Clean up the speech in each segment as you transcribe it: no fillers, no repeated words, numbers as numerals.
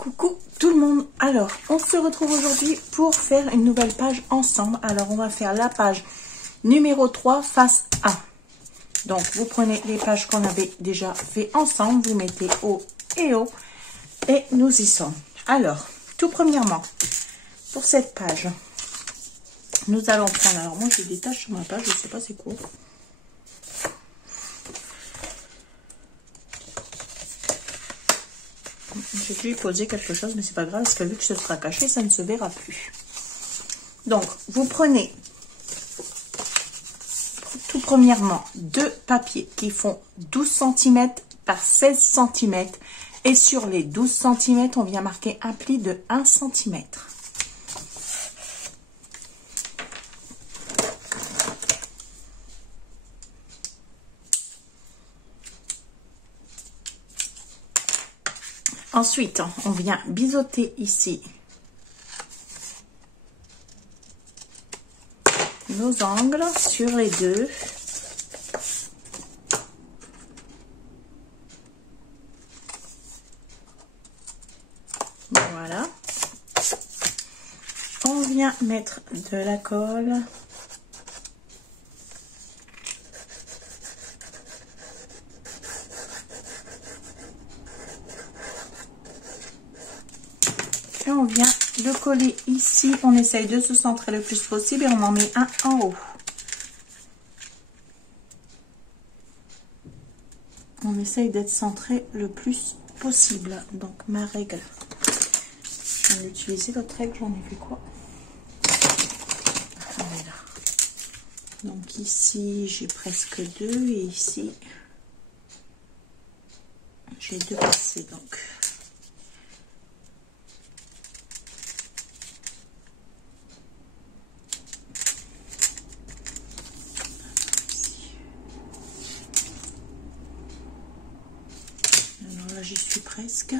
Coucou tout le monde. Alors, on se retrouve aujourd'hui pour faire une nouvelle page ensemble. Alors, on va faire la page numéro 3 face A. Donc, vous prenez les pages qu'on avait déjà fait ensemble, vous mettez haut et haut et nous y sommes. Alors, tout premièrement, pour cette page, nous allons prendre, alors moi j'ai des taches sur ma page, je ne sais pas c'est quoi. J'ai dû y poser quelque chose, mais c'est pas grave, parce que vu que ce sera caché, ça ne se verra plus. Donc, vous prenez tout premièrement deux papiers qui font 12 cm par 16 cm. Et sur les 12 cm, on vient marquer un pli de 1 cm. Ensuite, on vient biseauter ici nos angles sur les deux. Voilà. On vient mettre de la colle. Et on vient le coller ici. On essaye de se centrer le plus possible et on en met un en haut. On essaye d'être centré le plus possible. Donc ma règle, je vais utiliser l'autre règle, j'en ai vu quoi. Voilà. Donc ici j'ai presque deux et ici j'ai deux passés donc. Alors là j'y suis presque.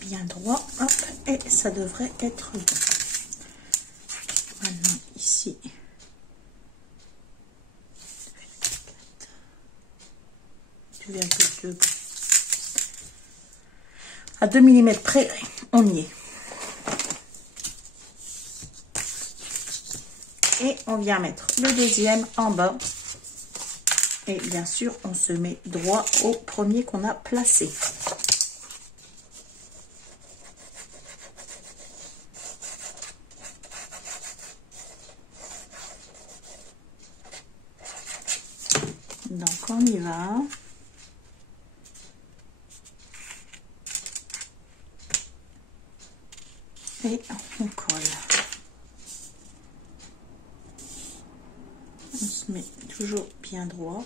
Bien droit, hop, et ça devrait être bon. Maintenant ici, à 2 mm près, on y est. Et on vient mettre le deuxième en bas. Et bien sûr, on se met droit au premier qu'on a placé. Donc on y va. Et on colle. On se met toujours bien droit.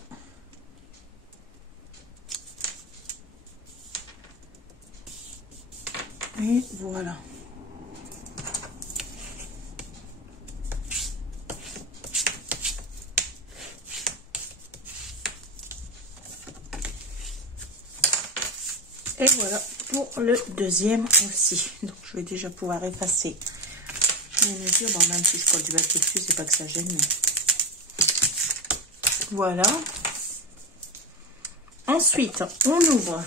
Et voilà. Et voilà pour le deuxième aussi. Donc je vais déjà pouvoir effacer les mesures. Bon, même si je colle du papier dessus, c'est pas que ça gêne. Mais... voilà. Ensuite, on ouvre.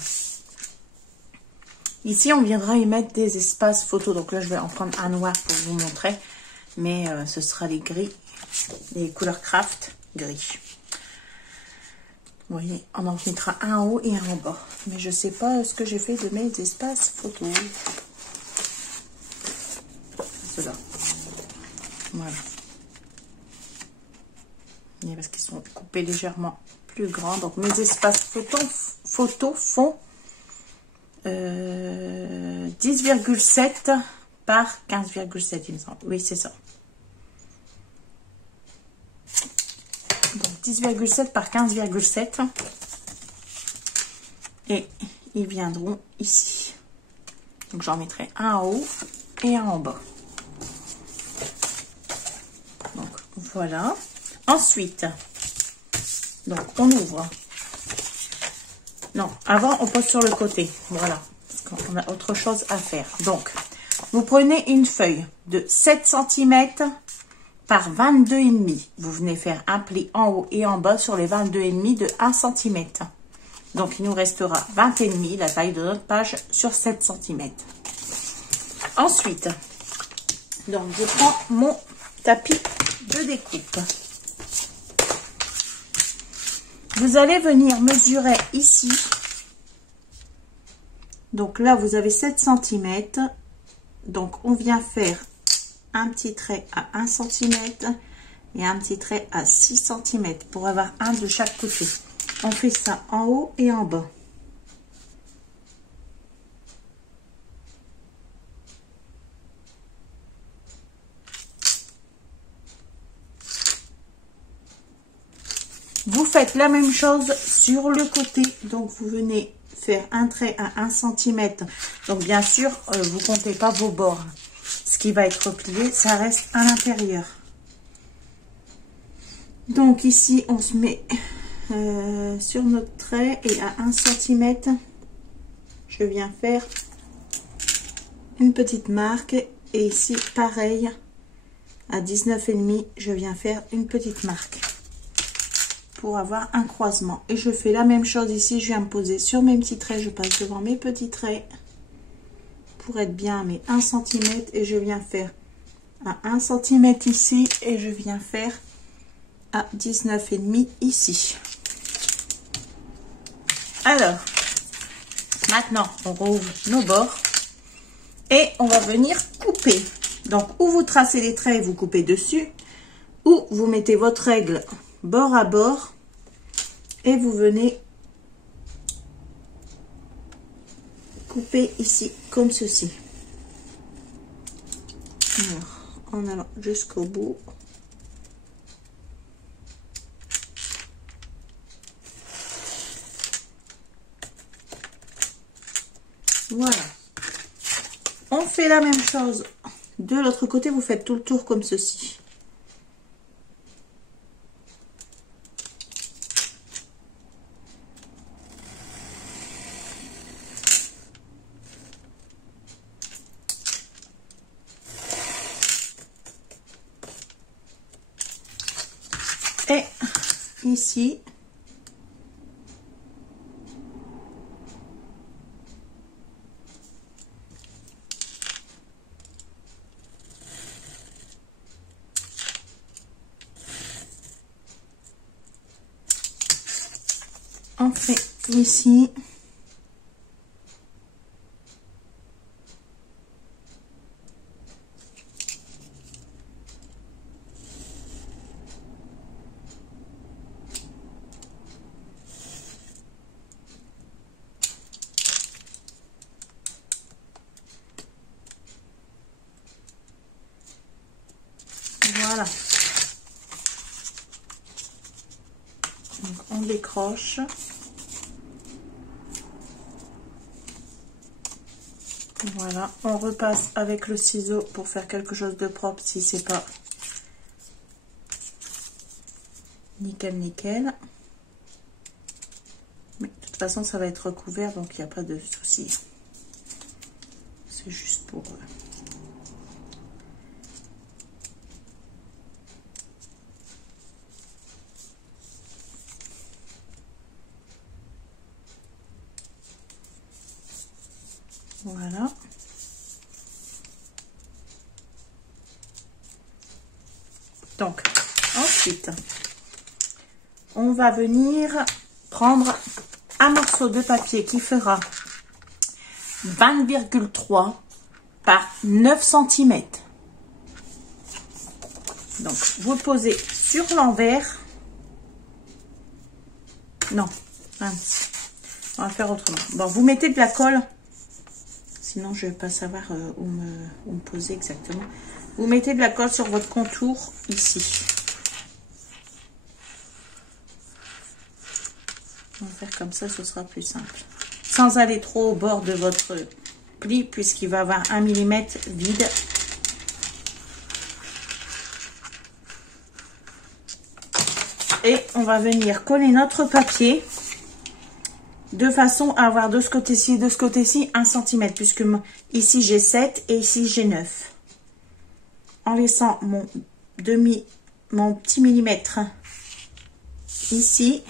Ici, on viendra y mettre des espaces photos. Donc là, je vais en prendre un noir pour vous montrer. Mais ce sera les gris, les couleurs craft gris. Vous voyez, on en mettra un en haut et un en bas. Mais je ne sais pas ce que j'ai fait de mes espaces photos. Ceux-là. Voilà. Et parce qu'ils sont coupés légèrement plus grands. Donc mes espaces photos font 10,7 par 15,7, il me semble. Oui, c'est ça. Donc 10,7 par 15,7 et ils viendront ici. Donc j'en mettrai un en haut et un en bas. Donc voilà. Ensuite, donc on ouvre. Non, avant on pose sur le côté. Voilà, parce qu'on a autre chose à faire. Donc vous prenez une feuille de 7 cm par 22,5. Vous venez faire un pli en haut et en bas sur les 22,5 de 1 cm. Donc, il nous restera 20,5, la taille de notre page, sur 7 cm. Ensuite, donc, je prends mon tapis de découpe. Vous allez venir mesurer ici. Donc là, vous avez 7 cm. Donc, on vient faire un petit trait à 1 cm et un petit trait à 6 cm pour avoir un de chaque côté. On fait ça en haut et en bas. Vous faites la même chose sur le côté. Donc, vous venez faire un trait à 1 cm. Donc, bien sûr, vous comptez pas vos bords. Ce qui va être plié, ça reste à l'intérieur. Donc, ici, on se met sur notre trait et à 1 cm, je viens faire une petite marque. Et ici, pareil, à 19,5, je viens faire une petite marque pour avoir un croisement. Et je fais la même chose ici, je viens me poser sur mes petits traits, je passe devant mes petits traits pour être bien à mes 1 cm et je viens faire à 1 cm ici et je viens faire à 19,5 ici. Alors, maintenant, on rouvre nos bords et on va venir couper. Donc, ou vous tracez les traits et vous coupez dessus, ou vous mettez votre règle bord à bord et vous venez couper ici comme ceci. Alors, en allant jusqu'au bout. Voilà. On fait la même chose de l'autre côté, vous faites tout le tour comme ceci. Et ici, on fait ici. Voilà. Donc, on décroche. Voilà, on repasse avec le ciseau pour faire quelque chose de propre si c'est pas nickel nickel. Mais de toute façon ça va être recouvert donc il n'y a pas de souci. C'est juste pour voilà. Donc, ensuite, on va venir prendre un morceau de papier qui fera 20,3 par 9 cm. Donc, vous le posez sur l'envers. Non, mince. On va faire autrement. Bon, vous mettez de la colle. Sinon, je ne vais pas savoir où me poser exactement. Vous mettez de la colle sur votre contour ici. On va faire comme ça, ce sera plus simple. Sans aller trop au bord de votre pli, puisqu'il va avoir 1 mm vide. Et on va venir coller notre papier de façon à avoir de ce côté-ci et de ce côté-ci 1 cm, puisque ici j'ai 7 et ici j'ai 9. En laissant mon mon petit millimètre ici.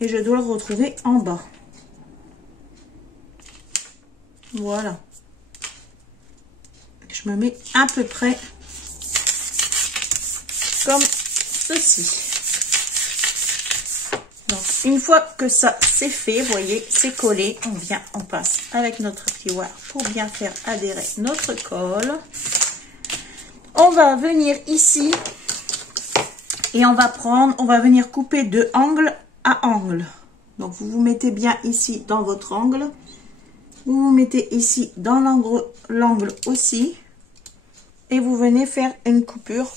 Et je dois le retrouver en bas. Voilà. Je me mets à peu près comme ceci. Donc, une fois que ça c'est fait, vous voyez, c'est collé, on passe avec notre plioir pour bien faire adhérer notre colle. On va venir ici et on va venir couper de angle à angle. Donc, vous vous mettez bien ici dans votre angle. Vous vous mettez ici dans l'angle aussi. Et vous venez faire une coupure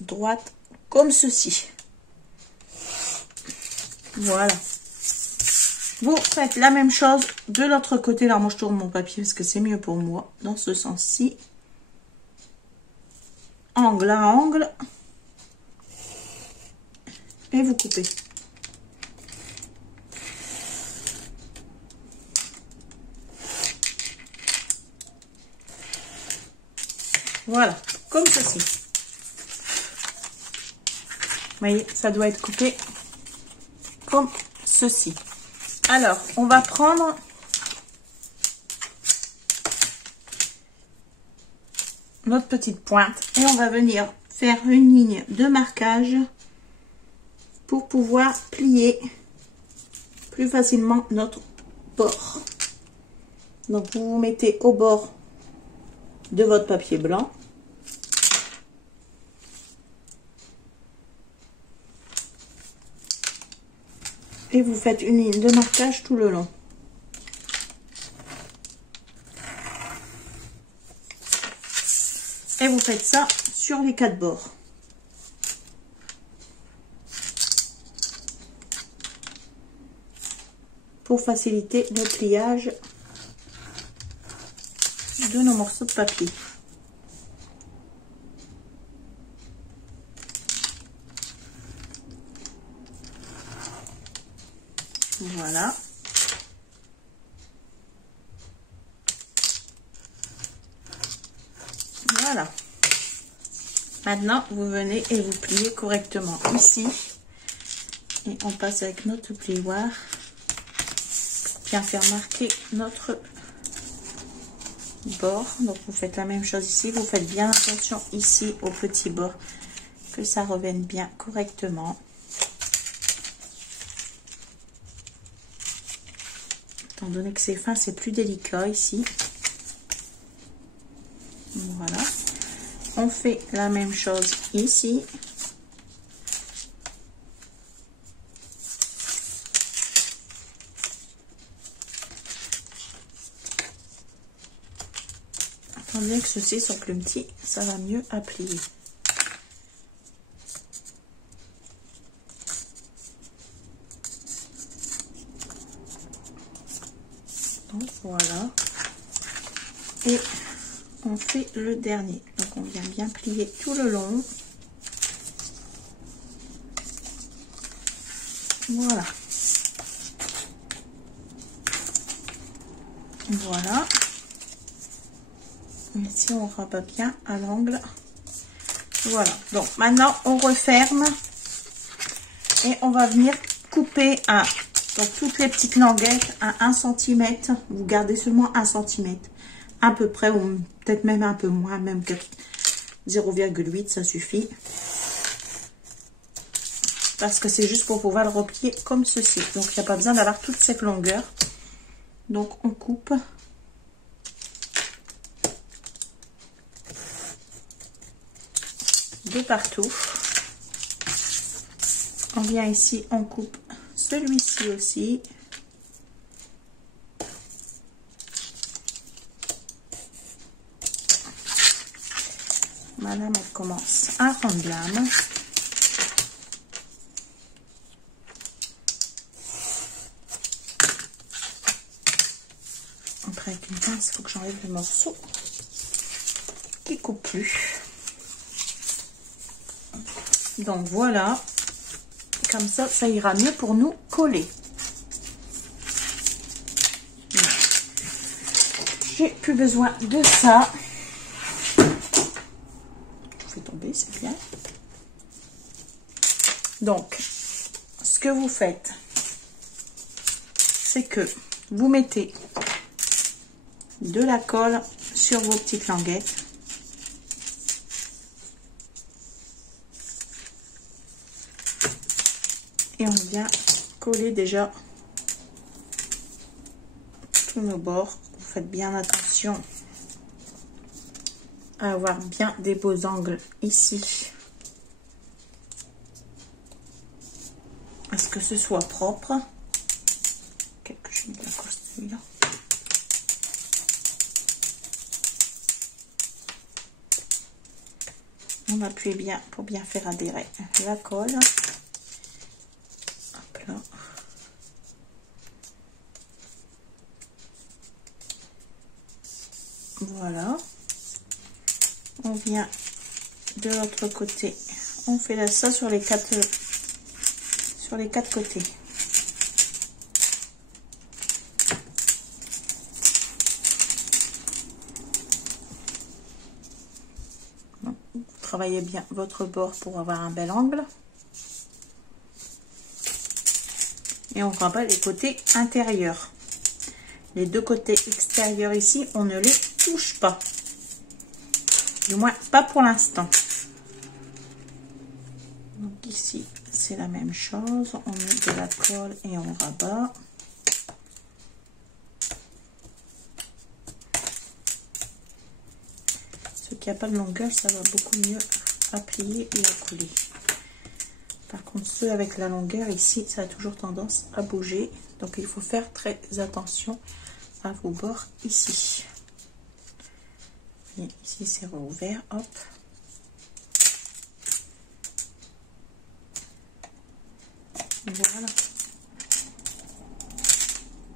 droite comme ceci. Voilà. Vous faites la même chose de l'autre côté. Là, moi, je tourne mon papier parce que c'est mieux pour moi. Dans ce sens-ci. Angle à angle. Et vous coupez. Voilà, comme ceci. Vous voyez, ça doit être coupé comme ceci. Alors, on va prendre notre petite pointe et on va venir faire une ligne de marquage pour pouvoir plier plus facilement notre bord. Donc, vous vous mettez au bord de votre papier blanc. Et vous faites une ligne de marquage tout le long. Et vous faites ça sur les 4 bords. Pour faciliter le pliage de nos morceaux de papier. Voilà. Voilà. Maintenant, vous venez et vous pliez correctement ici. Et on passe avec notre plioir. Bien faire marquer notre bord. Donc, vous faites la même chose ici. Vous faites bien attention ici au petit bord. Que ça revienne bien correctement. Étant donné que c'est fin, c'est plus délicat ici. Voilà. On fait la même chose ici. Étant donné que ceux-ci sont plus petits, ça va mieux à plier. Donc voilà. Et on fait le dernier. Donc on vient bien plier tout le long. Voilà. Voilà. Ici on rabat bien à l'angle. Voilà. Donc maintenant on referme et on va venir couper donc toutes les petites languettes à 1 cm. Vous gardez seulement 1 cm. À peu près, ou peut-être même un peu moins, même 0,8, ça suffit. Parce que c'est juste pour pouvoir le replier comme ceci. Donc, il n'y a pas besoin d'avoir toute cette longueur. Donc, on coupe. De partout. On vient ici, on coupe celui-ci aussi. Madame, elle commence à rendre l'âme. Après, avec une pince, il faut que j'enlève le morceau qui ne coupe plus. Donc voilà. Comme ça, ça ira mieux pour nous coller. J'ai plus besoin de ça. laisser tomber, c'est bien. Donc, ce que vous faites, c'est que vous mettez de la colle sur vos petites languettes. Et on vient coller déjà tous nos bords. Vous faites bien attention à avoir bien des beaux angles ici. À ce que ce soit propre. Quelque chose de la colle celui-là. On appuie bien pour bien faire adhérer la colle. Hop là. Voilà. On vient de l'autre côté. On fait ça sur les quatre côtés. Travaillez bien votre bord pour avoir un bel angle. Et on rabat les côtés intérieurs. Les deux côtés extérieurs ici, on ne les touche pas. Du moins, pas pour l'instant. Donc ici, c'est la même chose. On met de la colle et on rabat. Ceux qui n'ont pas de longueur, ça va beaucoup mieux à plier et à coller. Par contre, ceux avec la longueur, ici, ça a toujours tendance à bouger. Donc, il faut faire très attention à vos bords ici. Et ici, c'est rouvert. Hop. Voilà.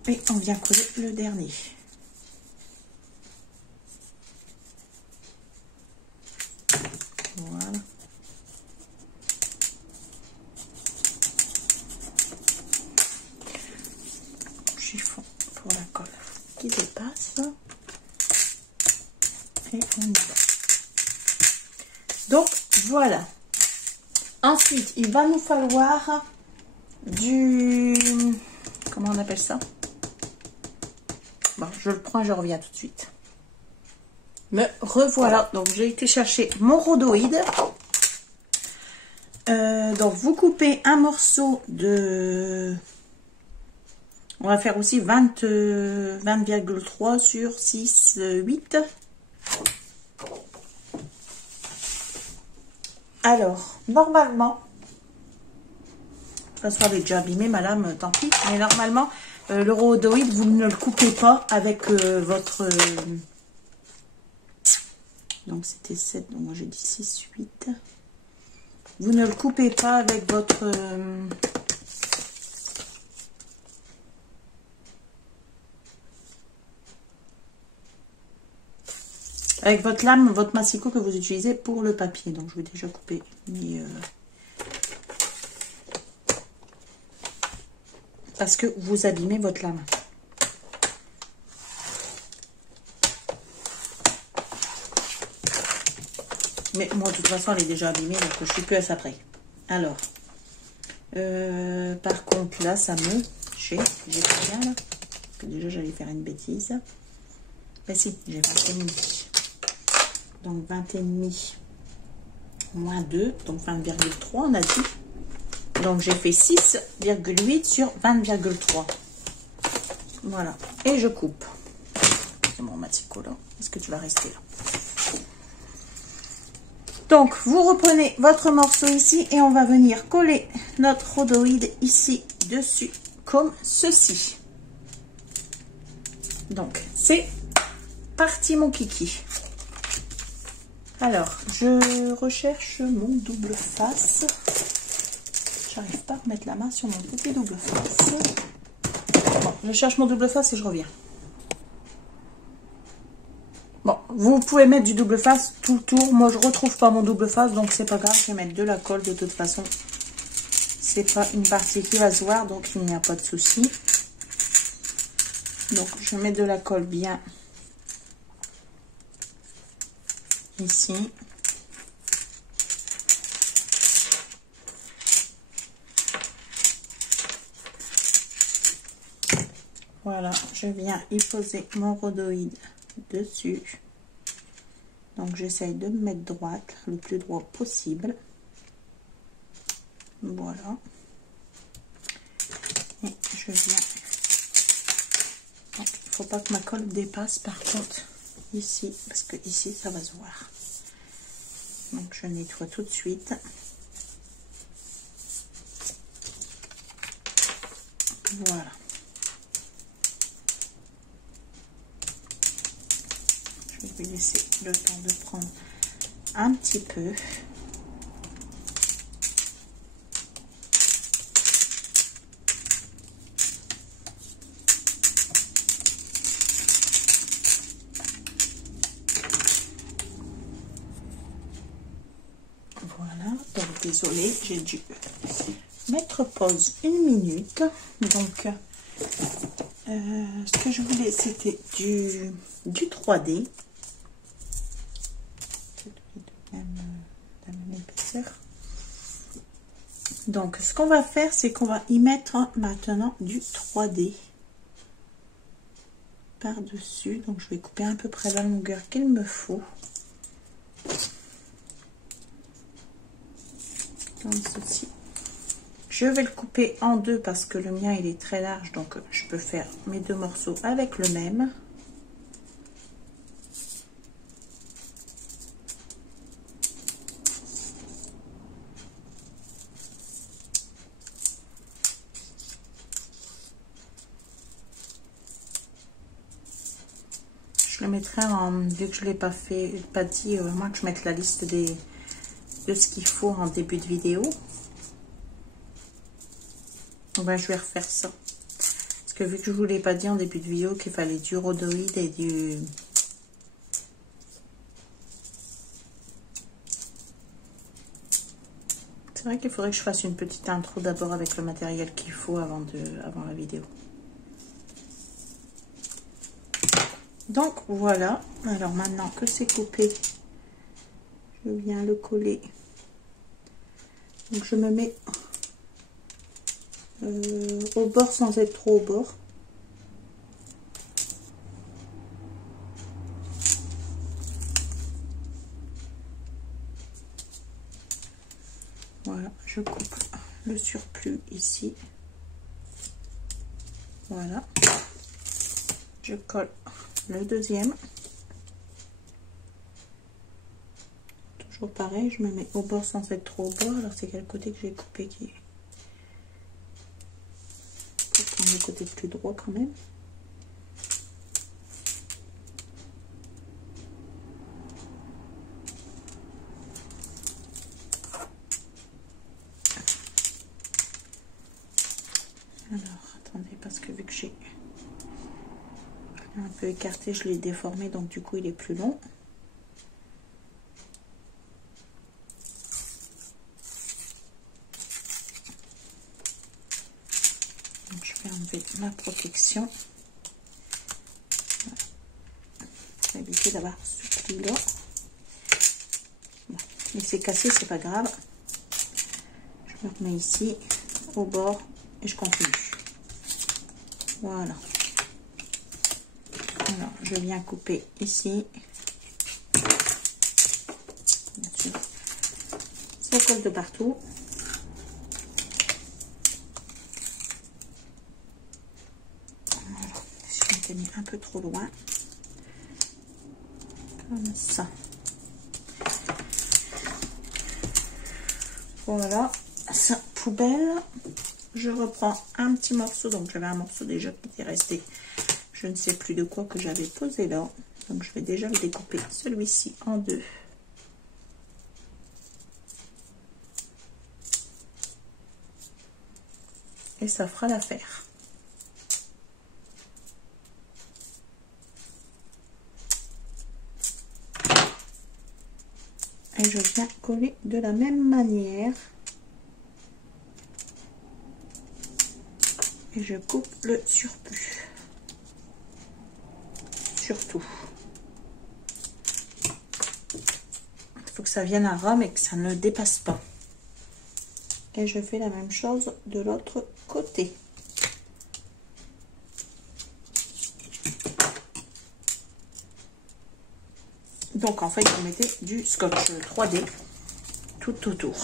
Et on vient coller le dernier. Voilà. Chiffon pour la colle qui dépasse. Et on y va. Donc voilà. Ensuite, il va nous falloir du... Comment on appelle ça? Bon, je le prends et je reviens tout de suite. Me revoilà. Donc, j'ai été chercher mon rhodoïde. Donc, vous coupez un morceau de... On va faire aussi 20,3 sur 6, 8. Alors, normalement... De toute façon, elle est déjà abîmée, madame, tant pis. Mais normalement, le rhodoïde, vous ne le coupez pas avec votre... Donc, c'était 7. Donc, moi, j'ai dit 6, 8. Vous ne le coupez pas avec votre... avec votre lame, votre massicot que vous utilisez pour le papier. Donc, je vais déjà couper mes... parce que vous abîmez votre lame. Mais moi, de toute façon, elle est déjà abîmée, donc je suis plus à ça près. Alors, par contre, là, ça me... J'ai pas bien, là. Parce que déjà, j'allais faire une bêtise. Ben si, j'ai 20,5. Donc, 20,5 moins 2, donc 20,3, on a dit. Donc, j'ai fait 6,8 sur 20,3. Voilà. Et je coupe. C'est mon maticot, là. Est-ce que tu vas rester là? Donc, vous reprenez votre morceau ici et on va venir coller notre rhodoïde ici dessus, comme ceci. Donc, c'est parti, mon kiki. Alors, je recherche mon double face. J'arrive pas à mettre la main sur mon petit double face. Bon, je cherche mon double face et je reviens. Bon, vous pouvez mettre du double face tout le tour. Moi, je retrouve pas mon double face, donc c'est pas grave. Je vais mettre de la colle de toute façon. C'est pas une partie qui va se voir, donc il n'y a pas de souci. Donc, je mets de la colle bien ici. Voilà, je viens y poser mon rhodoïde dessus. Donc j'essaye de me mettre droite, le plus droit possible. Voilà. Et je viens... Il ne faut pas que ma colle dépasse par contre ici, parce que ici ça va se voir. Donc je nettoie tout de suite. Voilà. Je vais laisser le temps de prendre un petit peu. Voilà, donc désolée, j'ai dû mettre pause 1 minute. Donc, ce que je voulais, c'était du 3D. Donc, ce qu'on va faire, c'est qu'on va y mettre maintenant du 3D par-dessus. Donc, je vais couper à peu près la longueur qu'il me faut. Comme ceci. Je vais le couper en deux parce que le mien, il est très large. Donc, je peux faire mes 2 morceaux avec le même. Je le mettrai en, vu que je ne l'ai pas fait, pas dit, moi que je mette la liste de ce qu'il faut en début de vidéo. Ben, je vais refaire ça. Parce que vu que je ne vous l'ai pas dit en début de vidéo qu'il fallait du rhodoïde et du... C'est vrai qu'il faudrait que je fasse une petite intro d'abord avec le matériel qu'il faut avant la vidéo. Donc voilà, alors maintenant que c'est coupé, je viens le coller. Donc je me mets au bord sans être trop au bord. Voilà, je coupe le surplus ici. Voilà, je colle le deuxième. Toujours pareil, je me mets au bord sans être trop au bord. Alors c'est quel côté que j'ai coupé qui est... Je vais prendre le côté le plus droit quand même. Alors attendez, parce que vu que j'ai un peu écarté, je l'ai déformé, donc du coup il est plus long. Donc je vais enlever ma protection. Voilà. Je vais éviter d'avoir ce pli là. Bon. Mais c'est cassé, c'est pas grave. Je me remets ici au bord et je continue. Voilà. Alors, je viens couper ici. Bien sûr, ça colle de partout. Voilà. Je m'étais mis un peu trop loin. Comme ça. Voilà. Ça, poubelle. Je reprends un petit morceau. Donc, j'avais un morceau déjà qui était resté. Je ne sais plus de quoi que j'avais posé là. Donc, je vais déjà le découper celui-ci en deux. Et ça fera l'affaire. Et je viens coller de la même manière. Et je coupe le surplus. Surtout. Il faut que ça vienne à ras mais que ça ne dépasse pas. Et je fais la même chose de l'autre côté. Donc en fait, vous mettez du scotch 3D tout autour.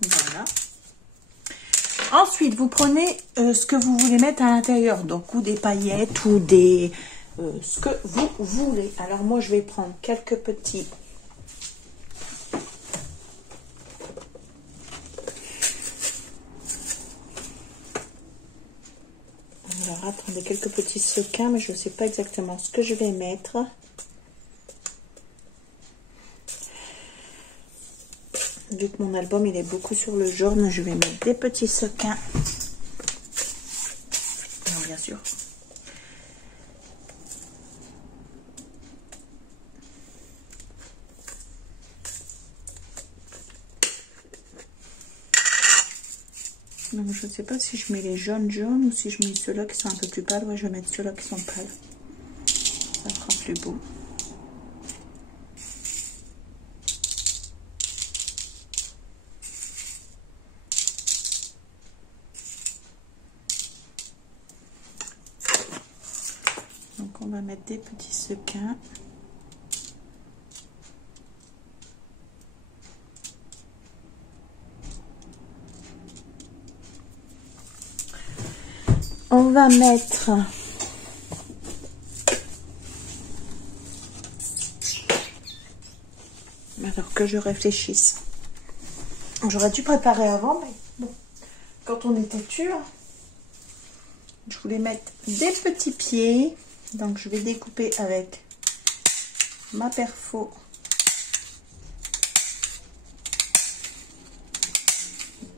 Voilà. Ensuite, vous prenez ce que vous voulez mettre à l'intérieur, donc ou des paillettes ou des ce que vous voulez. Alors moi, je vais prendre quelques petits. Alors attendez, quelques petits sequins, mais je ne sais pas exactement ce que je vais mettre. Vu que mon album il est beaucoup sur le jaune, je vais mettre des petits sequins. Non, bien sûr. Donc je ne sais pas si je mets les jaunes ou si je mets ceux-là qui sont un peu plus pâles. Ouais, je vais mettre ceux-là qui sont pâles. Ça sera plus beau. Donc on va mettre des petits sequins. On va mettre alors que je réfléchisse. J'aurais dû préparer avant, mais bon, quand on est têtu, je voulais mettre des petits pieds. Donc je vais découper avec ma perfo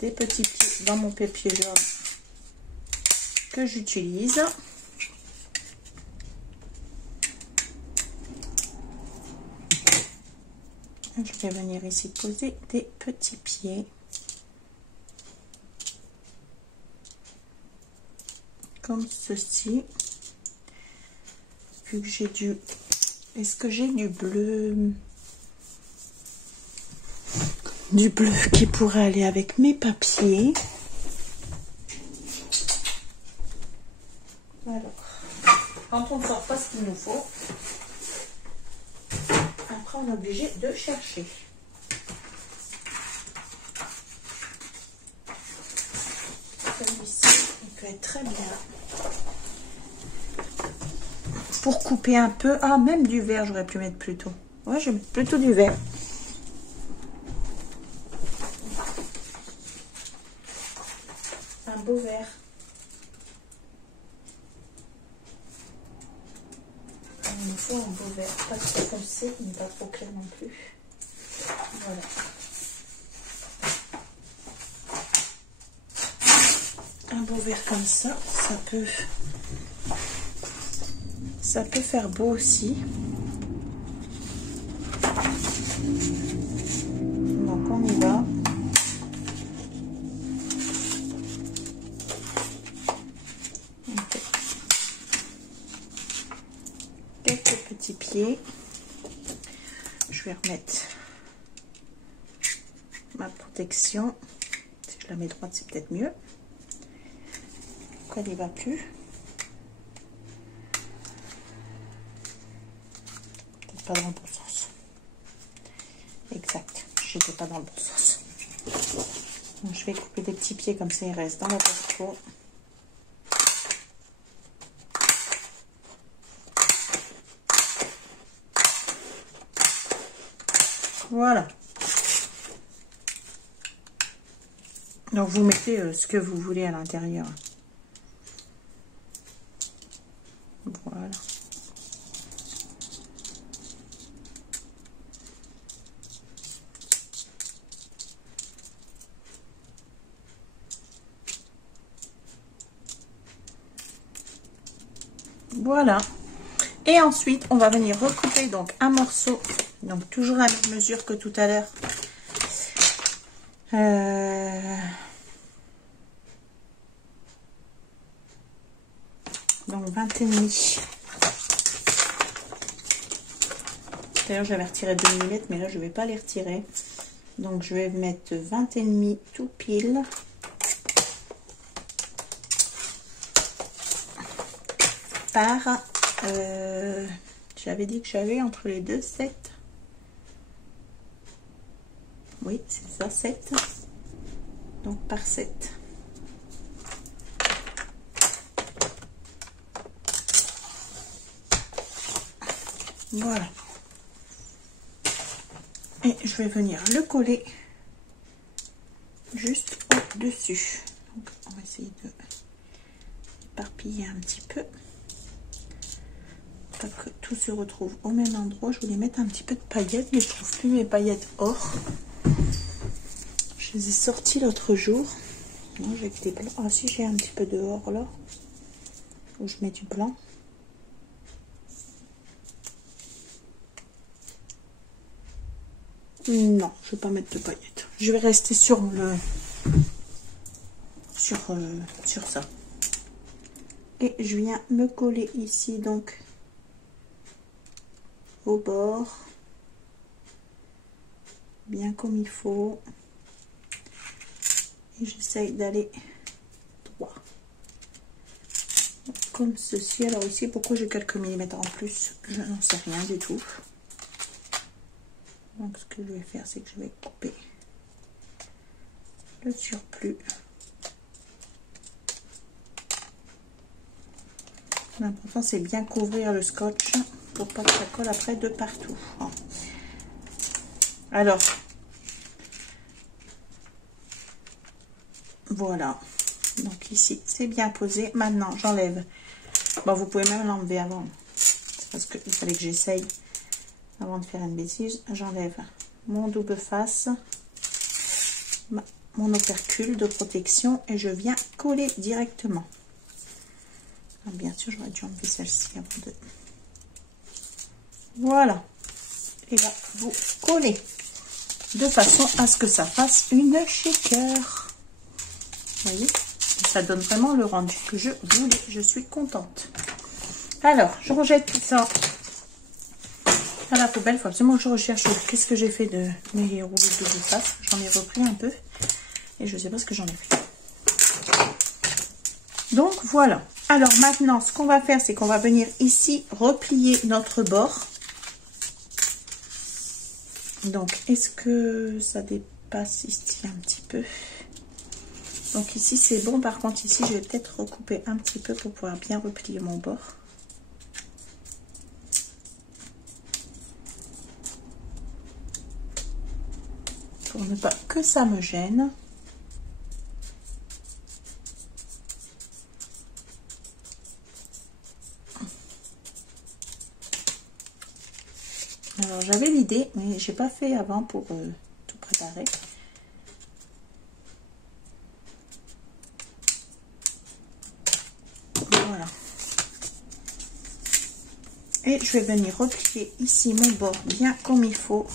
des petits pieds dans mon papier jaune que j'utilise. Je vais venir ici poser des petits pieds comme ceci. Vu que j'ai du... Est-ce que j'ai du bleu? Du bleu qui pourrait aller avec mes papiers. Alors, quand on ne sort pas ce qu'il nous faut, après on est obligé de chercher. Celui-ci, il peut être très bien pour couper un peu. Ah, même du vert, j'aurais pu mettre plus tôt. Ouais, je vais mettre plutôt du vert. Un beau vert. Il me faut un beau vert, pas trop foncé, mais pas trop clair non plus. Voilà. Un beau vert comme ça peut faire beau aussi. Donc on y va. Okay. Quelques petits pieds. Je vais remettre ma protection. Si je la mets droite, c'est peut-être mieux. Pourquoi elle n'y va plus? Peut-être pas dans le bon sens. Exact, j'étais pas dans le bon sens. Donc, je vais couper des petits pieds comme ça, il reste dans la perfo. Voilà. Donc vous mettez ce que vous voulez à l'intérieur. Voilà. Voilà. Et ensuite, on va venir recouper donc un morceau. Donc toujours la même mesure que tout à l'heure. Donc 20,5. D'ailleurs, j'avais retiré 2 mm, mais là, je ne vais pas les retirer. Donc, je vais mettre 20,5 tout pile. par... j'avais dit que j'avais entre les deux 7. Oui, c'est ça, 7. Donc par 7. Voilà. Et je vais venir le coller juste au-dessus. Donc on va essayer de éparpiller un petit peu. Pas que tout se retrouve au même endroit. Je voulais mettre un petit peu de paillettes, mais je trouve plus mes paillettes or. Je les ai sorties l'autre jour. Non, j'ai que des blancs. Ah si, j'ai un petit peu de or là. Où je mets du blanc. Non, je vais pas mettre de paillettes. Je vais rester sur le sur ça. Et je viens me coller ici donc au bord, bien comme il faut. Et j'essaye d'aller droit. Comme ceci. Alors ici, pourquoi j'ai quelques millimètres en plus? Je n'en sais rien du tout. Donc ce que je vais faire, c'est que je vais couper le surplus. L'important, c'est bien couvrir le scotch pour pas que ça colle après de partout. Alors, voilà. Donc ici, c'est bien posé. Maintenant, j'enlève. Bon, vous pouvez même l'enlever avant. Parce qu'il fallait que j'essaye avant de faire une bêtise. J'enlève mon double face, mon opercule de protection et je viens coller directement. Alors, bien sûr, j'aurais dû enlever celle-ci avant de... Voilà. Et là, vous collez de façon à ce que ça fasse une shaker. Vous voyez, ça donne vraiment le rendu que je voulais. Je suis contente. Alors, je rejette tout ça à la poubelle. Il faut absolument que je recherche qu'est-ce que j'ai fait de mes rouleaux de double face. J'en ai repris un peu et je ne sais pas ce que j'en ai fait. Donc voilà. Alors maintenant, ce qu'on va faire, c'est qu'on va venir ici replier notre bord. Donc, est-ce que ça dépasse ici un petit peu? Donc ici, c'est bon. Par contre, ici, je vais peut-être recouper un petit peu pour pouvoir bien replier mon bord. Pour ne pas que ça me gêne. Alors j'avais l'idée, mais j'ai pas fait avant pour tout préparer. Voilà. Et je vais venir replier ici mon bord bien comme il faut.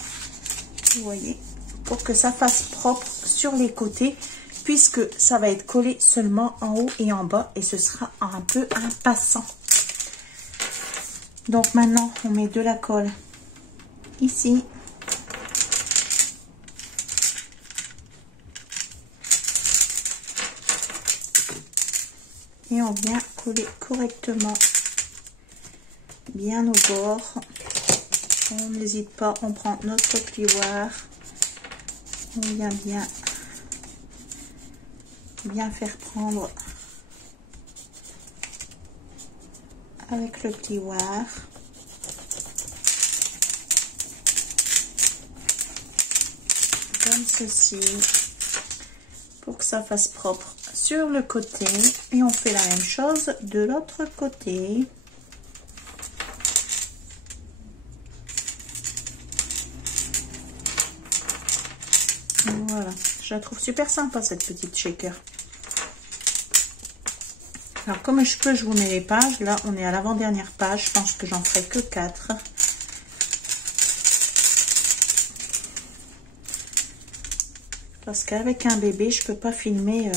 Vous voyez, pour que ça fasse propre sur les côtés, puisque ça va être collé seulement en haut et en bas, et ce sera un peu un passant. Donc maintenant, on met de la colle ici. Et on vient coller correctement bien au bord. On n'hésite pas, on prend notre plioir. On vient bien faire prendre avec le plioir. Comme ceci, pour que ça fasse propre sur le côté. Et on fait la même chose de l'autre côté. Voilà, je la trouve super sympa cette petite shaker. Alors comme je peux, je vous mets les pages. Là, on est à l'avant-dernière page. Je pense que j'en ferai que 4. Parce qu'avec un bébé, je peux pas filmer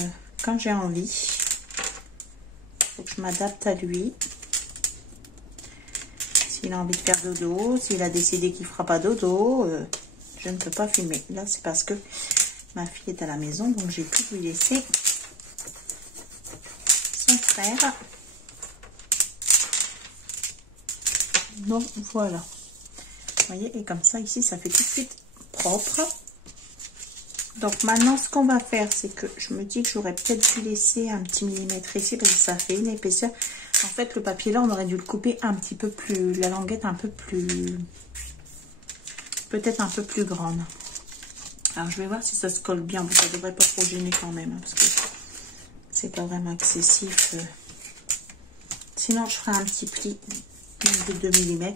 quand j'ai envie. Il faut que je m'adapte à lui. S'il a envie de faire dodo, s'il a décidé qu'il fera pas dodo, je ne peux pas filmer. Là, c'est parce que ma fille est à la maison, donc j'ai pu lui laisser son frère. Donc voilà. Vous voyez, et comme ça ici, ça fait tout de suite propre. Donc maintenant, ce qu'on va faire, c'est que je me dis que j'aurais peut-être dû laisser un petit millimètre ici parce que ça fait une épaisseur. En fait, le papier là, on aurait dû le couper un petit peu plus, la languette un peu plus, peut-être un peu plus grande. Alors, je vais voir si ça se colle bien. Bon, ça devrait pas trop gêner quand même, hein, parce que c'est pas vraiment excessif. Sinon, je ferai un petit pli de 2 mm.